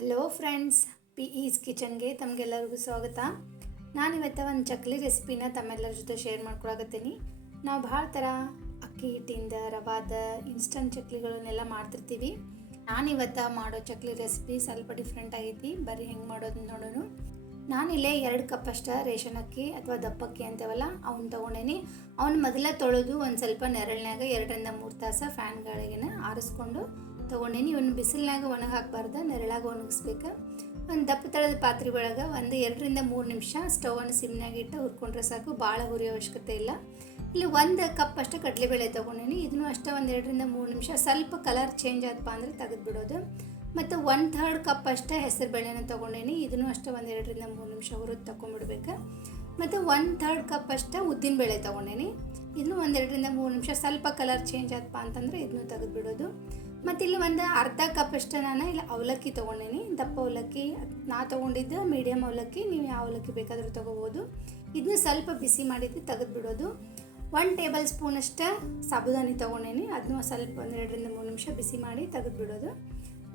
Hello friends, P is ಕಿಚನ್ಗೆ ತಮಗೆಲ್ಲರಿಗೂ ಸ್ವಾಗತ. ನಾನಿವತ್ತು ಒಂದು ಚಕ್ಲಿ ರೆಸಿಪಿನ ತಮ್ಮೆಲ್ಲರ ಜೊತೆ ಶೇರ್ ಮಾಡ್ಕೊಳಕತ್ತೀನಿ. ನಾವು ಭಾಳ ಥರ ಅಕ್ಕಿ ಹಿಟ್ಟಿಂದ ರವಾದ ಇನ್ಸ್ಟಂಟ್ ಚಕ್ಲಿಗಳನ್ನೆಲ್ಲ ಮಾಡ್ತಿರ್ತೀವಿ. ನಾನಿವತ್ತು ಮಾಡೋ ಚಕ್ಲಿ ರೆಸಿಪಿ ಸ್ವಲ್ಪ ಡಿಫ್ರೆಂಟ್ ಆಗೈತಿ. ಬರ್ರಿ ಹೆಂಗೆ ಮಾಡೋದು ನೋಡೋಣ. ನಾನಿಲ್ಲೇ 2 ಕಪ್ ಅಷ್ಟು ರೇಷನ್ ಅಕ್ಕಿ ಅಥವಾ ದಪ್ಪಕ್ಕಿ ಅಂತೇವಲ್ಲ ಅವ್ನು ತೊಗೊಂಡೇನಿ. ಅವ್ನು ಮೊದಲೇ ತೊಳೆದು ಒಂದು ಸ್ವಲ್ಪ ನೆರಳಿನಾಗ 2 ರಿಂದ 3 ತಾಸು ಫ್ಯಾನ್ ಗಾಳಿಗೆನ ಆರಿಸ್ಕೊಂಡು ತೊಗೊಂಡೇನಿ. ಇವನು ಬಿಸಿಲಿನಾಗ ಒಣಗಿ ಹಾಕಬಾರ್ದು, ನೆರಳಾಗ ಒಣಗಿಸ್ಬೇಕು. ಒಂದು ದಪ್ಪ ತಳದ ಪಾತ್ರೆ ಒಳಗೆ 2 ರಿಂದ 3 ನಿಮಿಷ ಸ್ಟವನ್ನು ಸಿಮ್ನಾಗ ಇಟ್ಟು ಹುರ್ಕೊಂಡ್ರೆ ಸಾಕು, ಭಾಳ ಹುರಿಯೋ ಅವಶ್ಯಕತೆ ಇಲ್ಲ. ಇಲ್ಲಿ 1 ಕಪ್ ಅಷ್ಟು ಕಡಲೆಬೇಳೆ ತೊಗೊಂಡೇನಿ. ಇದನ್ನು ಅಷ್ಟೇ 2 ರಿಂದ 3 ನಿಮಿಷ ಸ್ವಲ್ಪ ಕಲರ್ ಚೇಂಜ್ ಆದಪ್ಪ ಅಂದರೆ ತೆಗೆದುಬಿಡೋದು. ಮತ್ತು 1/3 ಕಪ್ ಅಷ್ಟು ಹೆಸರು ಬೇಳೆನ ತೊಗೊಂಡೇನಿ. ಇದನ್ನು ಅಷ್ಟೇ 2 ರಿಂದ 3 ನಿಮಿಷ ಹುರಿದು ತೊಗೊಂಡ್ಬಿಡ್ಬೇಕು. ಮತ್ತು 1/3 ಕಪ್ ಅಷ್ಟು ಉದ್ದಿನ ಬೇಳೆ ತೊಗೊಂಡೇನಿ. ಇದನ್ನು 2 ರಿಂದ 3 ನಿಮಿಷ ಸ್ವಲ್ಪ ಕಲರ್ ಚೇಂಜ್ ಆದಪ್ಪ ಅಂತಂದರೆ ಇದನ್ನು ತೆಗೆದುಬಿಡೋದು. ಮತ್ತು ಇಲ್ಲಿ ಅರ್ಧ ಕಪ್ ಅಷ್ಟು ನಾನು ಇಲ್ಲಿ ಅವಲಕ್ಕಿ ತೊಗೊಂಡೇನಿ. ದಪ್ಪ ಅವಲಕ್ಕಿ ನಾ ತೊಗೊಂಡಿದ್ದು ಮೀಡಿಯಮ್ ಅವಲಕ್ಕಿ, ನೀವು ಯಾವ ಅವಲಕ್ಕಿ ಬೇಕಾದರೂ ತೊಗೋಬೋದು. ಇದನ್ನು ಸ್ವಲ್ಪ ಬಿಸಿ ಮಾಡಿದ್ದು ತೆಗೆದುಬಿಡೋದು. 1 ಟೇಬಲ್ ಸ್ಪೂನ್ ಅಷ್ಟು ಸಾಬುದಾನಿ ತೊಗೊಂಡೇನಿ. ಅದನ್ನು ಸ್ವಲ್ಪ 2 ರಿಂದ 3 ನಿಮಿಷ ಬಿಸಿ ಮಾಡಿ ತೆಗೆದುಬಿಡೋದು.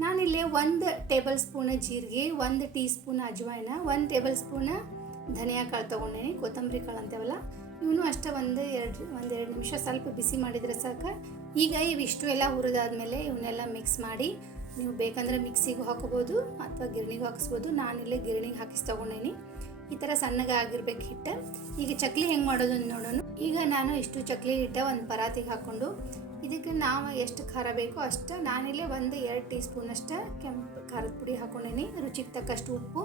ನಾನಿಲ್ಲಿ 1 ಟೇಬಲ್ ಸ್ಪೂನ್ ಜೀರಿಗೆ, 1 ಟೀ ಸ್ಪೂನ್ ಅಜ್ವಾಯಿನ, 1 ಟೇಬಲ್ ಸ್ಪೂನ್ ಧನಿಯಾ ಕಾಳು ತೊಗೊಂಡೇನಿ, ಕೊತ್ತಂಬರಿ ಕಾಳು ಅಂತೇವಲ್ಲ ಇವನು ಅಷ್ಟೇ 1-2 ನಿಮಿಷ ಸ್ವಲ್ಪ ಬಿಸಿ ಮಾಡಿದರೆ ಸಾಕು. ಈಗ ಇವಿಷ್ಟು ಎಲ್ಲ ಹುರಿದಾದ್ಮೇಲೆ ಇವನ್ನೆಲ್ಲ ಮಿಕ್ಸ್ ಮಾಡಿ, ನೀವು ಬೇಕಂದ್ರೆ ಮಿಕ್ಸಿಗೂ ಹಾಕೋಬೋದು ಅಥವಾ ಗಿರಣಿಗೂ ಹಾಕಿಸ್ಬೋದು. ನಾನಿಲ್ಲಿ ಗಿರಣಿಗೆ ಹಾಕಿಸಿ ತೊಗೊಂಡೇನಿ. ಈ ಥರ ಸಣ್ಣಗೆ ಆಗಿರ್ಬೇಕು ಹಿಟ್ಟು. ಈಗ ಚಕ್ಲಿ ಹೆಂಗೆ ಮಾಡೋದು ನೋಡೋಣ. ಈಗ ನಾನು ಇಷ್ಟು ಚಕ್ಲಿ ಹಿಟ್ಟು ಒಂದು ಪರಾತಿಗೆ ಹಾಕ್ಕೊಂಡು ಇದಕ್ಕೆ ನಾವು ಎಷ್ಟು ಖಾರ ಬೇಕೋ ಅಷ್ಟು, ನಾನಿಲ್ಲಿ 1-2 ಟೀ ಸ್ಪೂನ್ ಅಷ್ಟು ಕೆಂಪು ಖಾರದ ಪುಡಿ ಹಾಕ್ಕೊಂಡೇನಿ. ರುಚಿಗೆ ತಕ್ಕಷ್ಟು ಉಪ್ಪು,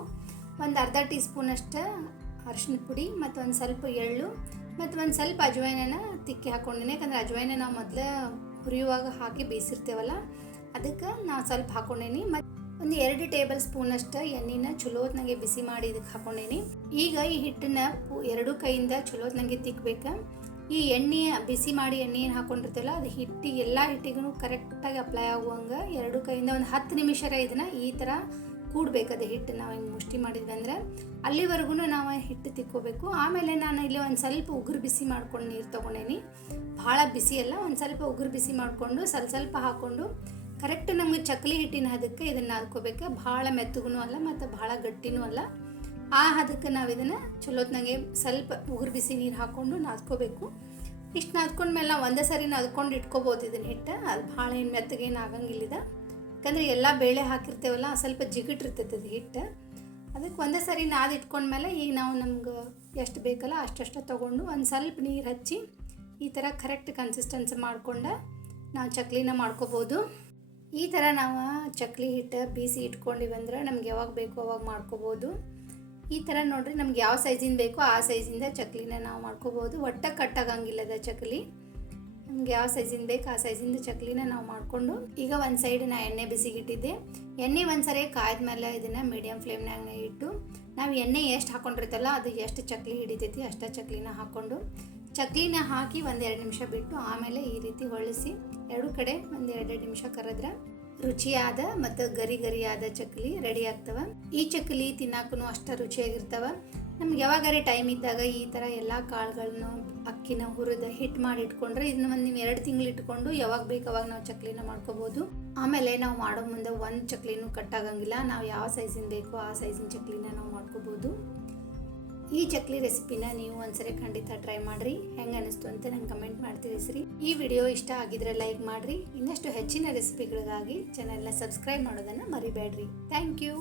ಒಂದು ಅರ್ಧ ಟೀ ಸ್ಪೂನ್ ಅಷ್ಟು ಅರಿಶಿನ ಪುಡಿ, ಮತ್ತು ಒಂದು ಸ್ವಲ್ಪ ಎಳ್ಳು, ಮತ್ತು ಒಂದು ಸ್ವಲ್ಪ ಅಜ್ವಾಯಿನ ತಿಕ್ಕಿ ಹಾಕ್ಕೊಂಡೇನಿ. ಯಾಕಂದರೆ ಅಜ್ವಾಯಿನ ನಾವು ಮೊದಲೇ ಹುರಿಯುವಾಗ ಹಾಕಿ ಬೇಯಿಸಿರ್ತೇವಲ್ಲ, ಅದಕ್ಕೆ ನಾವು ಸ್ವಲ್ಪ ಹಾಕ್ಕೊಂಡೇನಿ. ಮತ್ತು ಒಂದು 2 ಟೇಬಲ್ ಸ್ಪೂನ್ ಅಷ್ಟು ಎಣ್ಣೆನ ಚಲೋತ್ನಾಗೆ ಬಿಸಿ ಮಾಡಿ ಇದಕ್ಕೆ ಹಾಕ್ಕೊಂಡೇನಿ. ಈಗ ಈ ಹಿಟ್ಟನ್ನ 2 ಕೈಯಿಂದ ಚಲೋತ್ನಾಗೆ ತಿಕ್ಕಬೇಕು. ಈ ಎಣ್ಣೆ ಬಿಸಿ ಮಾಡಿ ಎಣ್ಣೆ ಏನು ಹಾಕ್ಕೊಂಡಿರ್ತೇವಲ್ಲ ಅದು ಎಲ್ಲ ಹಿಟ್ಟಿಗೂ ಕರೆಕ್ಟಾಗಿ ಅಪ್ಲೈ ಆಗುವಂಗೆ 2 ಕೈಯಿಂದ ಒಂದು 10 ನಿಮಿಷ ಇದನ್ನು ಈ ಥರ ಕೂಡಬೇಕದು ಹಿಟ್ಟು. ನಾವು ಹಿಂಗೆ ಮುಷ್ಟಿ ಮಾಡಿದ್ವಿ ಅಂದರೆ ಅಲ್ಲಿವರೆಗೂ ನಾವು ಹಿಟ್ಟು ತಿಕ್ಕೋಬೇಕು. ಆಮೇಲೆ ನಾನು ಇಲ್ಲಿ ಒಂದು ಸ್ವಲ್ಪ ಉಗುರು ಬಿಸಿ ಮಾಡ್ಕೊಂಡು ನೀರು ತೊಗೊಂಡೇನಿ. ಭಾಳ ಬಿಸಿ ಅಲ್ಲ, ಒಂದು ಸ್ವಲ್ಪ ಉಗುರು ಬಿಸಿ ಮಾಡಿಕೊಂಡು ಸ್ವಲ್ಪ ಹಾಕ್ಕೊಂಡು ಕರೆಕ್ಟ್ ನಮಗೆ ಚಕ್ಲಿ ಹಿಟ್ಟಿನ ಹದಕ್ಕೆ ಇದನ್ನು ನಾದ್ಕೋಬೇಕು. ಭಾಳ ಮೆತ್ತಗೂ ಅಲ್ಲ ಮತ್ತು ಭಾಳ ಗಟ್ಟಿನೂ ಅಲ್ಲ. ಆ ಹದಕ್ಕೆ ನಾವು ಇದನ್ನು ಚಲೋತ್ನಾಗೆ ಸ್ವಲ್ಪ ಉಗುರು ಬಿಸಿ ನೀರು ಹಾಕ್ಕೊಂಡು ನಾದ್ಕೋಬೇಕು. ಇಷ್ಟು ನಾದ್ಕೊಂಡ್ಮೇಲೆ ನಾವು ಒಂದೇ ಸರಿ ನಾದ್ಕೊಂಡು ಇಟ್ಕೋಬೋದು ಇದನ್ನು ಹಿಟ್ಟು. ಅದು ಭಾಳ ಏನು ಮೆತ್ತಗೇನು ಆಗಂಗಿಲ್ಲಿದ, ಯಾಕಂದರೆ ಎಲ್ಲ ಬೇಳೆ ಹಾಕಿರ್ತೇವಲ್ಲ ಸ್ವಲ್ಪ ಜಿಗಿಟ್ಟಿರ್ತೈತೆ ಅದು ಹಿಟ್ಟು. ಅದಕ್ಕೆ ಒಂದೇ ಸರಿ ನಾದಿ ಇಟ್ಕೊಂಡ್ಮೇಲೆ ಈಗ ನಾವು ನಮ್ಗೆ ಎಷ್ಟು ಬೇಕಲ್ಲ ಅಷ್ಟು ತೊಗೊಂಡು ಒಂದು ಸ್ವಲ್ಪ ನೀರು ಹಚ್ಚಿ ಈ ಥರ ಕರೆಕ್ಟ್ ಕನ್ಸಿಸ್ಟೆನ್ಸಿ ಮಾಡ್ಕೊಂಡು ನಾವು ಚಕ್ಲಿನ ಮಾಡ್ಕೋಬೋದು. ಈ ಥರ ನಾವು ಚಕ್ಲಿ ಹಿಟ್ಟು ಬೀಸಿ ಇಟ್ಕೊಂಡಿವಂದ್ರೆ ನಮ್ಗೆ ಯಾವಾಗ ಬೇಕೋ ಅವಾಗ ಮಾಡ್ಕೋಬೋದು. ಈ ಥರ ನೋಡಿರಿ, ನಮ್ಗೆ ಯಾವ ಸೈಜಿಂದ ಬೇಕೋ ಆ ಸೈಜಿಂದ ಚಕ್ಲಿನ ನಾವು ಮಾಡ್ಕೋಬೋದು. ಕಟ್ಟಾಗಂಗಿಲ್ಲದ ಚಕ್ಲಿ, ನಮ್ಗೆ ಯಾವ ಸೈಜಿಂದ ಬೇಕು ಆ ಸೈಜಿಂದ ಚಕ್ಲಿನ ನಾವು ಮಾಡಿಕೊಂಡು ಈಗ ಒಂದು ಸೈಡ್ ನಾ ಎಣ್ಣೆ ಬಿಸಿಗಿಟ್ಟಿದ್ದೆ. ಎಣ್ಣೆ ಒಂದು ಸರಿ ಕಾಯ್ದ್ಮೇಲೆ ಇದನ್ನು ಮೀಡಿಯಮ್ ಫ್ಲೇಮ್ನಾಗ ಇಟ್ಟು ನಾವು ಎಣ್ಣೆ ಎಷ್ಟು ಹಾಕ್ಕೊಂಡಿರ್ತಲ್ಲ ಅದು ಎಷ್ಟು ಚಕ್ಲಿ ಹಿಡಿತೈತಿ ಅಷ್ಟು ಚಕ್ಲಿನ ಹಾಕ್ಕೊಂಡು ಚಕ್ಲಿನ ಹಾಕಿ 1-2 ನಿಮಿಷ ಬಿಟ್ಟು ಆಮೇಲೆ ಈ ರೀತಿ ಹೊಳಿಸಿ 2 ಕಡೆ 1-2 ನಿಮಿಷ ಕರೆದ್ರೆ ರುಚಿಯಾದ ಮತ್ತು ಗರಿಯಾದ ಚಕ್ಲಿ ರೆಡಿ ಆಗ್ತವೆ. ಈ ಚಕ್ಲಿ ತಿನ್ನಕ್ಕೂ ಅಷ್ಟು ರುಚಿಯಾಗಿರ್ತವೆ. ನಮ್ಗೆ ಯಾವಾಗಾರೆ ಟೈಮ್ ಇದ್ದಾಗ ಈ ಥರ ಎಲ್ಲ ಕಾಳುಗಳನ್ನು ಅಕ್ಕಿನ ಹುರಿದು ಹಿಟ್ಟು ಮಾಡಿ ಇಟ್ಕೊಂಡ್ರೆ ಇದನ್ನ ನೀವು 2 ತಿಂಗಳು ಇಟ್ಕೊಂಡು ಯಾವಾಗ ಬೇಕು ಅವಾಗ ನಾವು ಚಕ್ಲಿನ ಮಾಡ್ಕೋಬೋದು. ಆಮೇಲೆ ನಾವು ಮಾಡೋ ಮುಂದೆ ಒಂದು ಚಕ್ಲಿನೂ ಕಟ್ಟಾಗಂಗಿಲ್ಲ. ನಾವು ಯಾವ ಸೈಜಿನ ಬೇಕೋ ಆ ಸೈಜಿನ ಚಕ್ಲಿನ ನಾವು ಮಾಡ್ಕೋಬೋದು. ಈ ಚಕ್ಲಿ ರೆಸಿಪಿನ ನೀವು ಒಂದ್ಸರಿ ಖಂಡಿತ ಟ್ರೈ ಮಾಡಿರಿ. ಹೆಂಗೆ ಅನಿಸ್ತು ಅಂತ ನಂಗೆ ಕಮೆಂಟ್ ಮಾಡಿ ತಿಳಿಸ್ರಿ. ಈ ವಿಡಿಯೋ ಇಷ್ಟ ಆಗಿದ್ರೆ ಲೈಕ್ ಮಾಡಿರಿ. ಇನ್ನಷ್ಟು ಹೆಚ್ಚಿನ ರೆಸಿಪಿಗಳಿಗಾಗಿ ಚಾನೆಲ್ನ ಸಬ್ಸ್ಕ್ರೈಬ್ ಮಾಡೋದನ್ನು ಮರಿಬೇಡ್ರಿ. Thank you.